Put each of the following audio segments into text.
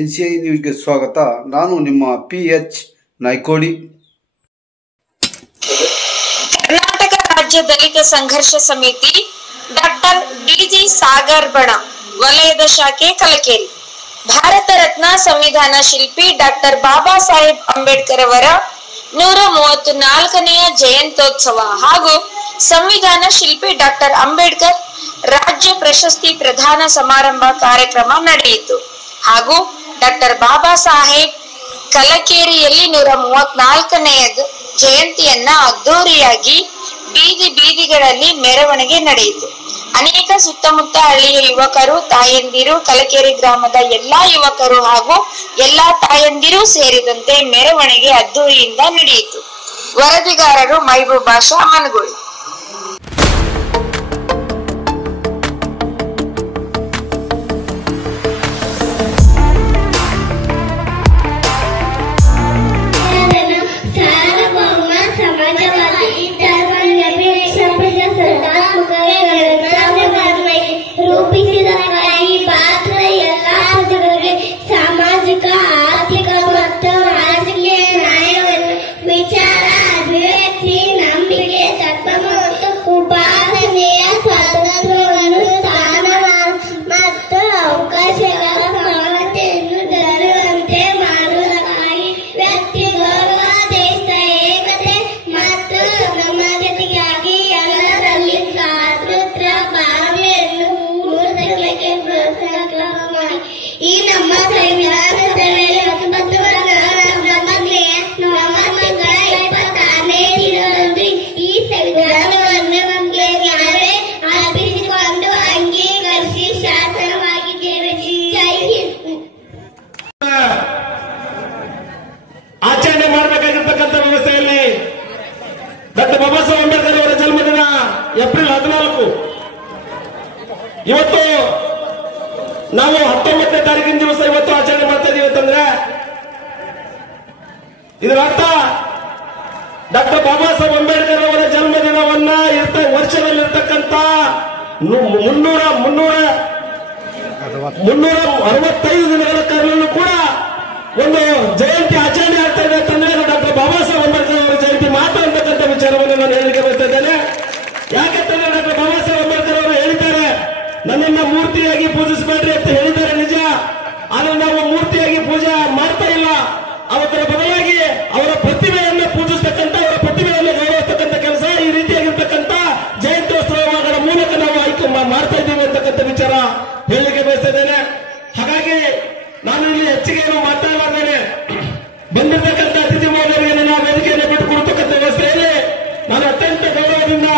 NCI ನ್ಯೂಸ್ಗೆ ಸ್ವಾಗತ. ನಾನು ನಿಮ್ಮ PH ನಾಯ್ಕೋಡಿ. ಕರ್ನಾಟಕ ರಾಜ್ಯ ದಲಿತ ಸಂಘರ್ಷ ಸಮಿತಿ ಡಾಕ್ಟರ್ DG ಸಾಗರ್ ಬಣ ವಲಯದ ಶಾಖೆ ಕಲಕೇರಿ. ಭಾರತ ರತ್ನ ಸಂವಿಧಾನ ಶಿಲ್ಪಿ ಡಾಕ್ಟರ್ ಬಾಬಾ ಸಾಹೇಬ್ ಅಂಬೇಡ್ಕರ್ ಅವರ 134ನೆಯ ಜಯಂತ್ಯೋತ್ಸವ ಹಾಗೂ ಸಂವಿಧಾನ ಶಿಲ್ಪಿ ಡಾಕ್ಟರ್ ಅಂಬೇಡ್ಕರ್ ರಾಜ್ಯ ಪ್ರಶಸ್ತಿ ಪ್ರದಾನ ಸಮಾರಂಭ ಕಾರ್ಯಕ್ರಮ ನಡೆಯಿತು. ಹಾಗೂ ಡಾಕ್ಟರ್ ಬಾಬಾ ಸಾಹೇಬ್ ಕಲಕೇರಿಯಲ್ಲಿ 134ನೆಯ ಜಯಂತಿಯನ್ನ ಅದ್ದೂರಿಯಾಗಿ ಬೀದಿಗಳಲ್ಲಿ ಮೆರವಣಿಗೆ ನಡೆಯಿತು. ಅನೇಕ ಸುತ್ತಮುತ್ತ ಹಳ್ಳಿಯ ಯುವಕರು, ತಾಯಂದಿರು, ಕಲಕೇರಿ ಗ್ರಾಮದ ಎಲ್ಲಾ ಯುವಕರು ಹಾಗೂ ಎಲ್ಲಾ ತಾಯಂದಿರು ಸೇರಿದಂತೆ ಮೆರವಣಿಗೆ ಅದ್ದೂರಿಯಿಂದ ನಡೆಯಿತು. ವರದಿಗಾರರು ಮೈಬೂಬ್ ಬಾಷಾ ಮನಗುಳಿ. ಸಾಮಾಜಿಕ, ಆರ್ಥಿಕ ಮತ್ತು ರಾಜಕೀಯ ನ್ಯಾಯವನ್ನು ವಿಚಾರ, ಅಭಿವ್ಯಕ್ತಿ, ನಂಬಿಕೆ, ತತ್ವ ಮತ್ತು ಉಪಾಸನೆಯ ಸ್ವಾತಂತ್ರ್ಯವನ್ನು, ಸ್ಥಾನಮಾನ ಮತ್ತು ಅವಕಾಶಗಳ ಸಮಾನತೆಯನ್ನು ದೊರೆಯುವಂತೆ ಮಾಡುವುದಕ್ಕಾಗಿ ವ್ಯಕ್ತಿ ಗೌರವ, ದೇಶದ ಏಕತೆ ಮತ್ತು ಸಮಾನತೆಗಾಗಿ ಎಲ್ಲರಲ್ಲಿ ಸ್ವಾತಂತ್ರ್ಯ ಭಾವನೆಯನ್ನು ಮೂಡಿಸಲಿಕ್ಕೆ ಪ್ರೋತ್ಸಾಹ ಮಾಡಿ ಈ ನಮ್ಮ ಸಂವಿಧಾನದಲ್ಲಿ 1926ನೇ ದಿನದಂದು ಈ ಸಂವಿಧಾನವನ್ನು ನಮಗೆ ನಾವೇ ಅರ್ಪಿಸಿಕೊಂಡು ಅಂಗೀಕರಿಸಿ ಶಾಸನವಾಗಿದ್ದೇವೆ. ಜೈ ಹಿಂದ್. ಆಚರಣೆ ಮಾಡಬೇಕಾಗಿರ್ತಕ್ಕಂಥ ವ್ಯವಸ್ಥೆಯಲ್ಲಿ ಡಾಕ್ಟರ್ ಬಾಬಾ ಸಾಹೇಬ್ ಅಂಬೇಡ್ಕರ್ ಅವರ ಜನ್ಮದಿನ ಏಪ್ರಿಲ್ 14. ಇವತ್ತು ನಾವು 19ನೇ ತಾರೀಕಿನ ದಿವಸ ಇವತ್ತು ಆಚರಣೆ ಮಾಡ್ತಾ ಇದೀವಿ ಅಂತಂದ್ರೆ ಇದರ ಅರ್ಥ ಡಾಕ್ಟರ್ ಬಾಬಾ ಸಾಹೇಬ್ ಅಂಬೇಡ್ಕರ್ ಅವರ ಜನ್ಮದಿನವನ್ನ ವರ್ಷದಲ್ಲಿರ್ತಕ್ಕಂಥ 365 ದಿನಗಳ ಕಾಲದಲ್ಲೂ ಕೂಡ ಒಂದು ಜಯಂತಿ ಆಚರಣೆ ಆಗ್ತಾ ಇದೆ ಅಂತಂದ್ರೆ ಡಾಕ್ಟರ್ ಬಾಬಾ ಸಾಹೇಬ್ ಅಂಬೇಡ್ಕರ್ ಅವರ ಜಯಂತಿ ಮಾತ್ರ ಅಂತಕ್ಕಂಥ ವಿಚಾರವನ್ನು ನಾನು ಹೇಳಿಕೆ ಬರ್ತಾ ಇದ್ದೇನೆ. ಯಾಕಂತಂದ್ರೆ ಡಾಕ್ಟರ್ ಬಾಬಾ ಸಾಹೇಬ್ ಅಂಬೇಡ್ಕರ್ ಅವರು ಹೇಳಿದ್ದಾರೆ, ನನ್ನನ್ನ ಮೂರ್ತಿಯಾಗಿ ಪೂಜಿಸಬೇಡ್ರಿ ಅಂತ ಹೇಳಿದ್ದಾರೆ ನಿಜ. ಆದ್ರೆ ನಾವು ಮೂರ್ತಿಯಾಗಿ ಪೂಜೆ ಮಾಡ್ತಾ ಇಲ್ಲ. ಅವರ ಬದಲಾಗಿ ಅವರ ಪ್ರತಿಭೆಯನ್ನು ಪೂಜಿಸ್ತಕ್ಕಂಥ, ಅವರ ಪ್ರತಿಭೆಯನ್ನು ಗೌರವಿಸ್ತಕ್ಕಂಥ ಕೆಲಸ ಈ ರೀತಿಯಾಗಿರ್ತಕ್ಕಂಥ ಜಯಂತ್ಯೋತ್ಸವಗಳ ಮೂಲಕ ನಾವು ಆಯ್ಕೆ ಮಾಡ್ತಾ ಇದ್ದೀವಿ ಅಂತಕ್ಕಂಥ ವಿಚಾರ ಹೇಳಲಿಕ್ಕೆ ಬಯಸ್ತಾ ಇದ್ದೇನೆ. ಹಾಗಾಗಿ ನಾನು ಇಲ್ಲಿ ಹೆಚ್ಚಿಗೆ ಏನು ಮಾತನಾಡಲಾದ್ದೇನೆ. ಬಂದಿರತಕ್ಕಂಥ ಅತಿಥಿ ಮಹೋದಯರಿಗೆ ನನ್ನ ವೇದಿಕೆಯನ್ನು ಬಿಟ್ಟುಕೊಡ್ತಕ್ಕಂಥ ವ್ಯವಸ್ಥೆಯಲ್ಲಿ ನಾನು ಅತ್ಯಂತ ಗೌರವದಿಂದ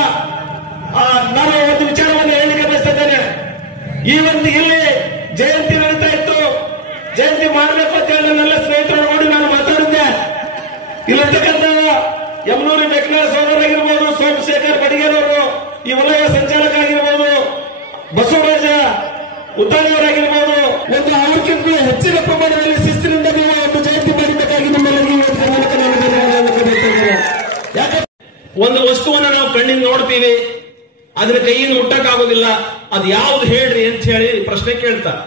ನಾನು ಒಂದು ವಿಚಾರವನ್ನು ಹೇಳಲಿಕ್ಕೆ ಬಯಸ್ತಾ ಇದ್ದೇನೆ. ಈ ಒಂದು ಇಲ್ಲಿ ಜಯಂತಿ ನಡೀತಾ ಇತ್ತು. ಜಯಂತಿ ಮಾಡಬೇಕು ಅಂತ ಹೇಳಿ ನನ್ನೆಲ್ಲ ಸ್ನೇಹಿತರು ನೋಡಿ ನಾನು ಮಾತಾಡಿದ್ದೆ. ಇಲ್ಲಿರ್ತಕ್ಕಂಥ ಯಮನೂರಿ ಬೆಕ್ನಾಳ್ ಸೋದರರಾಗಿರ್ಬೋದು, ಸೋಮಶೇಖರ್ ಬಡಿಗೇರವರು, ಈ ವಲಯ ಸಂಚಾಲಕ ಆಗಿರ್ಬೋದು, ಬಸವರಾಜ ಉದ್ದಾನವರಾಗಿರ್ಬೋದು, ಒಂದು 6ಕ್ಕಿಂತ ಹೆಚ್ಚಿನ ಪ್ರಮಾಣದಲ್ಲಿ ಶಿಸ್ತಿನಿಂದ ನೀವು ಒಂದು ಜಯಂತಿ ಮಾಡಬೇಕಾಗಿ ನಿಮ್ಮೆಲ್ಲರಿಗೂ ಯಾಕಂದ್ರೆ ಒಂದು ವಸ್ತುವನ್ನು ನಾವು ಕಣ್ಣಿಂದ ನೋಡ್ತೀವಿ, ಅದನ್ನ ಕೈಯಿಂದ ಮುಟ್ಟಕ್ಕಾಗೋದಿಲ್ಲ, ಅದು ಯಾವ್ದು ಹೇಳ್ರಿ ಅಂತ ಹೇಳಿ ಪ್ರಶ್ನೆ ಕೇಳ್ತಾರೆ.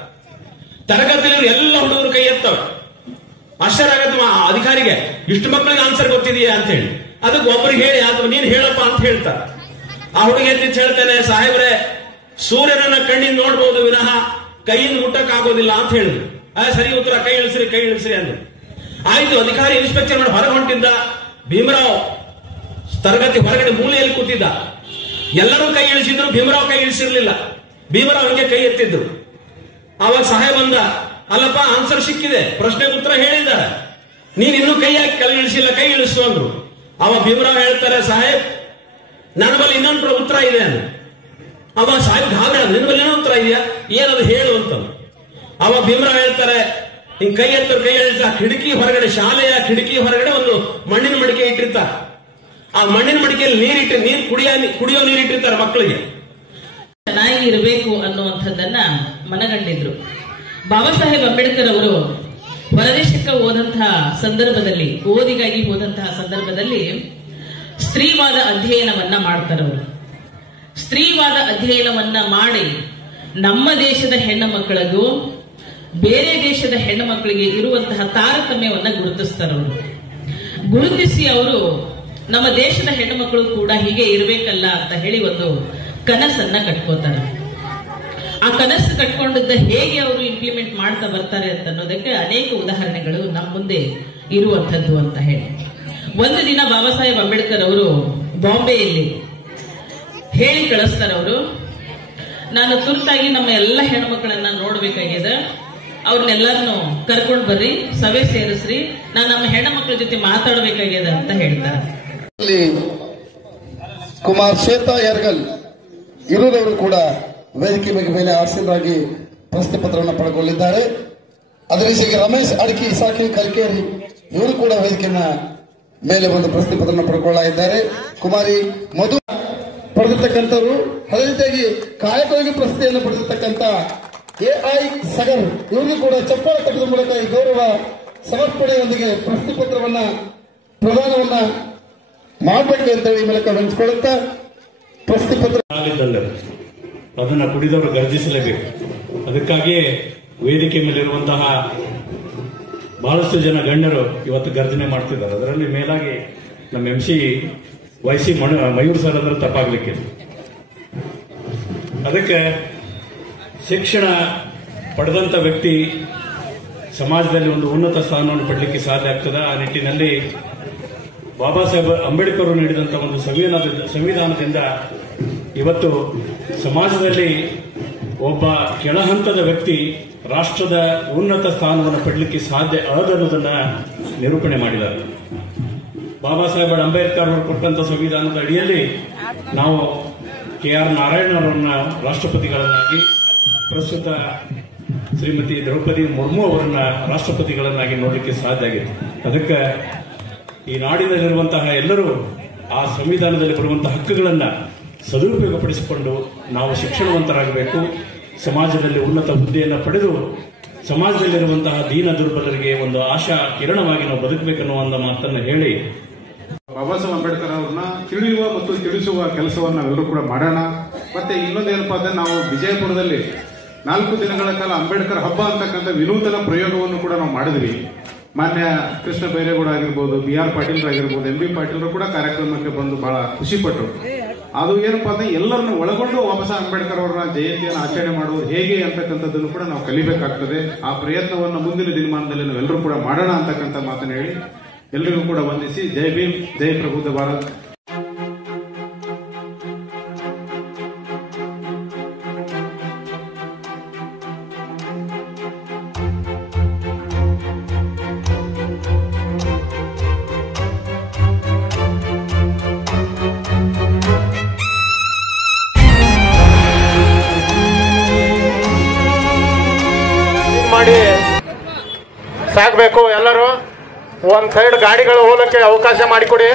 ತರಗತಿಯಲ್ಲಿ ಎಲ್ಲ ಹುಡುಗರು ಕೈ ಎತ್ತವೆ. ಆಶ್ಚರ್ಯ ಆಗತ್ತೆ ಅಧಿಕಾರಿಗೆ, ಇಷ್ಟು ಮಕ್ಕಳಿಗೆ ಆನ್ಸರ್ ಗೊತ್ತಿದೆಯಾ ಅಂತ ಹೇಳಿ. ಅದಕ್ಕೆ ಒಬ್ಬರಿಗೆ ಹೇಳಿ ಅಥವಾ ನೀನು ಹೇಳಪ್ಪ ಅಂತ ಹೇಳ್ತಾರೆ. ಆ ಹುಡುಗ ಎದ್ದು ಹೇಳ್ತಾನೆ, ಸಾಹೇಬ್ರೆ ಸೂರ್ಯನನ್ನ ಕಣ್ಣಿಂದ ನೋಡ್ಬೋದು ವಿನಃ ಕೈಯಿಂದ ಮುಟ್ಟಕ್ಕಾಗೋದಿಲ್ಲ ಅಂತ ಹೇಳಿದ್ರು. ಸರಿ ಉತ್ತರ, ಕೈ ಇಳಿಸ್ರಿ ಅಂದ್ರು. ಆಯ್ತು, ಅಧಿಕಾರಿ ಇನ್ಸ್ಪೆಕ್ಷನ್ ಮಾಡಿ ಹೊರಗೆ ಹೊಂಟಿದ್ದ. ಭೀಮರಾವ್ ತರಗತಿ ಹೊರಗಡೆ ಮೂಲೆಯಲ್ಲಿ ಕೂತಿದ್ದ. ಎಲ್ಲರೂ ಕೈ ಇಳಿಸಿದ್ರು, ಭೀಮರಾವ್ ಕೈ ಇಳಿಸಿರ್ಲಿಲ್ಲ. ಭೀಮರಾವ್ ಹಂಗೆ ಕೈ ಎತ್ತಿದ್ರು. ಅವಾಗ ಸಹಾಯ ಬಂದ, ಅಲ್ಲಪ್ಪ ಆನ್ಸರ್ ಸಿಕ್ಕಿದೆ, ಪ್ರಶ್ನೆಗೆ ಉತ್ತರ ಹೇಳಿದ್ದಾರೆ, ನೀನ್ ಇನ್ನೂ ಕೈ ಹಾಕಿ ಕೈ ಇಳಿಸಿಲ್ಲ, ಕೈ ಇಳಿಸು ಅಂದ್ರು. ಅವಾಗ ಭೀಮರಾವ್ ಹೇಳ್ತಾರೆ, ಸಾಹೇಬ್ ನನ್ನ ಬಳಿ ಇನ್ನೊಂದು ಉತ್ತರ ಇದೆ ಅಂದ್ರು. ಅವಾಗ ಸಾಹೇಬ್ ಗಾಬರಿ, ನಿನ್ನ ಬಳಿ ಏನೋ ಉತ್ತರ ಇದೆಯಾ, ಏನದು ಹೇಳು ಅಂತ. ಅವಾಗ ಭೀಮರಾವ್ ಹೇಳ್ತಾರೆ, ಹಿಂಗ್ ಕೈ ಎತ್ತರು, ಕೈ ಇಳಿಸ, ಕಿಟಕಿ ಹೊರಗಡೆ, ಶಾಲೆಯ ಕಿಟಕಿ ಹೊರಗಡೆ ಒಂದು ಮಣ್ಣಿನ ಮಡಿಕೆ ಇಟ್ಟಿರ್ತಾರೆ. ಆ ಮಣ್ಣಿನ ಮಡಿಕೆಯಲ್ಲಿ ನೀರು ಕುಡಿಯೋ ನೀರು ಇಟ್ಟಿರ್ತಾರೆ ಮಕ್ಕಳಿಗೆ. ಚೆನ್ನಾಗಿ ಇರಬೇಕು ಅನ್ನುವಂಥದ್ದನ್ನ ಮನಗಂಡಿದ್ರು. ಬಾಬಾ ಸಾಹೇಬ್ ಅಂಬೇಡ್ಕರ್ ಅವರು ಹೊರದೇಶಕ್ಕೆ ಹೋದಂತಹ ಸಂದರ್ಭದಲ್ಲಿ, ಓದಿಗಾಗಿ ಹೋದಂತಹ ಸಂದರ್ಭದಲ್ಲಿ ಸ್ತ್ರೀವಾದ ಅಧ್ಯಯನವನ್ನ ಮಾಡ್ತಾರವರು. ಸ್ತ್ರೀವಾದ ಅಧ್ಯಯನವನ್ನ ಮಾಡಿ ನಮ್ಮ ದೇಶದ ಹೆಣ್ಣು ಮಕ್ಕಳಿಗೂ ಬೇರೆ ದೇಶದ ಹೆಣ್ಣು ಮಕ್ಕಳಿಗೆ ಇರುವಂತಹ ತಾರತಮ್ಯವನ್ನ ಗುರುತಿಸ್ತಾರೆ. ಅವರು ಗುರುತಿಸಿ ಅವರು ನಮ್ಮ ದೇಶದ ಹೆಣ್ಣು ಮಕ್ಕಳು ಕೂಡ ಹೀಗೆ ಇರಬೇಕಲ್ಲ ಅಂತ ಹೇಳಿ ಒಂದು ಕನಸನ್ನ ಕಟ್ಕೋತಾರೆ. ಆ ಕನಸು ಕಟ್ಕೊಂಡಿದ್ದ ಹೇಗೆ ಅವರು ಇಂಪ್ಲಿಮೆಂಟ್ ಮಾಡ್ತಾ ಬರ್ತಾರೆ ಅಂತ ಅನ್ನೋದಕ್ಕೆ ಅನೇಕ ಉದಾಹರಣೆಗಳು ನಮ್ಮ ಮುಂದೆ ಇರುವಂತದ್ದು ಅಂತ ಹೇಳಿ. ಒಂದು ದಿನ ಬಾಬಾ ಸಾಹೇಬ್ ಅಂಬೇಡ್ಕರ್ ಅವರು ಬಾಂಬೆಯಲ್ಲಿ ಹೇಳಿ ಕಳಿಸ್ತಾರೆ. ಅವರು ನಾನು ತುರ್ತಾಗಿ ನಮ್ಮ ಎಲ್ಲ ಹೆಣ್ಮಕ್ಳನ್ನ ನೋಡ್ಬೇಕಾಗ್ಯದ, ಅವ್ರನ್ನೆಲ್ಲರನ್ನು ಕರ್ಕೊಂಡ್ ಬರ್ರಿ, ಸಭೆ ಸೇರಿಸ್ರಿ, ನಾನು ನಮ್ಮ ಹೆಣ್ಣು ಮಕ್ಕಳ ಜೊತೆ ಮಾತಾಡ್ಬೇಕಾಗ್ಯದ ಅಂತ ಹೇಳ್ತಾರೆ. ಕುಮಾರ್ ಶ್ವೇತಾ ಯರ್ಗಲ್ ಇರುವವರು ಕೂಡ ವೇದಿಕೆ ಮೇಲೆ ಆಸೀನರಾಗಿ ಪ್ರಶಸ್ತಿ ಪತ್ರವನ್ನು ಪಡೆದುಕೊಂಡಿದ್ದಾರೆ. ಅದೇ ರೀತಿಯಾಗಿ ರಮೇಶ್ ಅಡ್ಕಿ, ಸಾಕಿನ್ ಕಲ್ಕೇರಿ ಇವರು ಕೂಡ ವೇದಿಕೆಯ ಮೇಲೆ ಒಂದು ಪ್ರಶಸ್ತಿ ಪತ್ರವನ್ನು ಪಡೆದುಕೊಳ್ಳಲಿದ್ದಾರೆ. ಕುಮಾರಿ ಮಧು ಪಡೆದಿರ್ತಕ್ಕಂಥವರು. ಅದೇ ರೀತಿಯಾಗಿ ಕಾಯಕವಾಗಿ ಪ್ರಶಸ್ತಿಯನ್ನು ಪಡೆದಿರ್ತಕ್ಕಂಥ ಎಐ ಸಗರ್ ಇವರಿಗೂ ಕೂಡ ಚಪ್ಪಾಳೆ ತಟ್ಟದ ಮೂಲಕ ಈ ಗೌರವ ಸಮರ್ಪಣೆಯೊಂದಿಗೆ ಪ್ರಶಸ್ತಿ ಪತ್ರವನ್ನ ಪ್ರದಾನವನ್ನ ಮಾಡಬೇಕು ಅಂತ ಈ ಮೂಲಕ ಹಂಚಿಕೊಳ್ಳುತ್ತಾ ಪ್ರಶಸ್ತಿ ಪತ್ರ ಅದನ್ನ ಕುಡಿದವರು ಗರ್ಜಿಸಲೇಬೇಕು. ಅದಕ್ಕಾಗಿಯೇ ವೇದಿಕೆ ಮೇಲಿರುವಂತಹ ಬಹಳಷ್ಟು ಜನ ಗಣ್ಯರು ಇವತ್ತು ಗರ್ಜನೆ ಮಾಡ್ತಿದ್ದಾರೆ. ಅದರಲ್ಲಿ ಮೇಲಾಗಿ ನಮ್ಮ MC ವೈಸಿ ಮಯೂರ್ ಸರ್ ಅಂದ್ರೆ ತಪ್ಪಾಗ್ಲಿಕ್ಕೆ. ಅದಕ್ಕೆ ಶಿಕ್ಷಣ ಪಡೆದಂತ ವ್ಯಕ್ತಿ ಸಮಾಜದಲ್ಲಿ ಒಂದು ಉನ್ನತ ಸ್ಥಾನವನ್ನು ಪಡಲಿಕ್ಕೆ ಸಾಧ್ಯ ಆಗ್ತದೆ. ಆ ನಿಟ್ಟಿನಲ್ಲಿ ಬಾಬಾ ಸಾಹೇಬ್ ಅಂಬೇಡ್ಕರ್ ನೀಡಿದಂತ ಒಂದು ಸಂವಿಧಾನದಿಂದ ಇವತ್ತು ಸಮಾಜದಲ್ಲಿ ಒಬ್ಬ ಕೆಳಹಂತದ ವ್ಯಕ್ತಿ ರಾಷ್ಟ್ರದ ಉನ್ನತ ಸ್ಥಾನವನ್ನು ಪಡಲಿಕ್ಕೆ ಸಾಧ್ಯ ಅನ್ನೋದನ್ನ ನಿರೂಪಣೆ ಮಾಡಿದ್ದಾರೆ. ಬಾಬಾ ಸಾಹೇಬ್ ಅಂಬೇಡ್ಕರ್ ಅವರು ಕೊಟ್ಟಂತ ಸಂವಿಧಾನದ ಅಡಿಯಲ್ಲಿ ನಾವು KR ನಾರಾಯಣ್ ಅವರನ್ನ ರಾಷ್ಟ್ರಪತಿಗಳನ್ನಾಗಿ, ಪ್ರಸ್ತುತ ಶ್ರೀಮತಿ ದ್ರೌಪದಿ ಮುರ್ಮು ಅವರನ್ನ ರಾಷ್ಟ್ರಪತಿಗಳನ್ನಾಗಿ ನೋಡಲಿಕ್ಕೆ ಸಾಧ್ಯ ಆಗಿದೆ. ಅದಕ್ಕೆ ಈ ನಾಡಿನಲ್ಲಿರುವಂತಹ ಎಲ್ಲರೂ ಆ ಸಂವಿಧಾನದಲ್ಲಿ ಬರುವಂತಹ ಹಕ್ಕುಗಳನ್ನ ಸದುಪಯೋಗಪಡಿಸಿಕೊಂಡು ನಾವು ಶಿಕ್ಷಣವಂತರಾಗಬೇಕು. ಸಮಾಜದಲ್ಲಿ ಉನ್ನತ ಹುದ್ದೆಯನ್ನು ಪಡೆದು ಸಮಾಜದಲ್ಲಿರುವಂತಹ ದೀನ ದುರ್ಬಲರಿಗೆ ಒಂದು ಆಶಾ ಕಿರಣವಾಗಿ ನಾವು ಬದುಕಬೇಕನ್ನುವ ಒಂದು ಮಾತನ್ನು ಹೇಳಿ ಬಾಬಾ ಸಾಹೇಬ್ ಅಂಬೇಡ್ಕರ್ ಅವ್ರನ್ನ ತಿಳಿಯುವ ಮತ್ತು ತಿಳಿಸುವ ಕೆಲಸವನ್ನು ನಾವೆಲ್ಲರೂ ಕೂಡ ಮಾಡೋಣ. ಮತ್ತೆ ಇನ್ನೊಂದೇನಪ್ಪ ಅಂದ್ರೆ ನಾವು ವಿಜಯಪುರದಲ್ಲಿ 4 ದಿನಗಳ ಕಾಲ ಅಂಬೇಡ್ಕರ್ ಹಬ್ಬ ಅಂತಕ್ಕಂಥ ವಿನೂತನ ಪ್ರಯೋಗವನ್ನು ಕೂಡ ನಾವು ಮಾಡಿದ್ವಿ. ಮಾನ್ಯ ಕೃಷ್ಣ ಬೈರೇಗೌಡ ಆಗಿರ್ಬೋದು, BR ಪಾಟೀಲ್ ಆಗಿರ್ಬೋದು, MB ಪಾಟೀಲ್ರು ಕೂಡ ಕಾರ್ಯಕ್ರಮಕ್ಕೆ ಬಂದು ಬಹಳ ಖುಷಿ ಪಟ್ಟರು. ಅದು ಏನಪ್ಪಾ ಅಂದ್ರೆ ಎಲ್ಲರನ್ನು ಒಳಗೊಂಡು ಬಾಬಾ ಸಾಹೇಬ್ ಅಂಬೇಡ್ಕರ್ ಅವರ ಜಯಂತಿಯನ್ನು ಆಚರಣೆ ಮಾಡುವುದು ಹೇಗೆ ಅಂತಕ್ಕಂಥದ್ದನ್ನು ಕೂಡ ನಾವು ಕಲಿಬೇಕಾಗ್ತದೆ. ಆ ಪ್ರಯತ್ನವನ್ನು ಮುಂದಿನ ದಿನಮಾನದಲ್ಲಿ ನಾವೆಲ್ಲರೂ ಕೂಡ ಮಾಡೋಣ ಅಂತಕ್ಕಂಥ ಮಾತನ್ನು ಹೇಳಿ ಎಲ್ಲರಿಗೂ ಕೂಡ ವಂದಿಸಿ ಜೈ ಭೀಮ್, ಜೈ ಪ್ರಬುದ್ಧ ಭಾರತ್. ಮಾಡಿ ಸಾಕ್ಬೇಕು. ಎಲ್ಲರೂ ಒಂದ್ ಸೈಡ್ ಗಾಡಿಗಳು ಹೋಗಕ್ಕೆ ಅವಕಾಶ ಮಾಡಿಕೊಡಿ.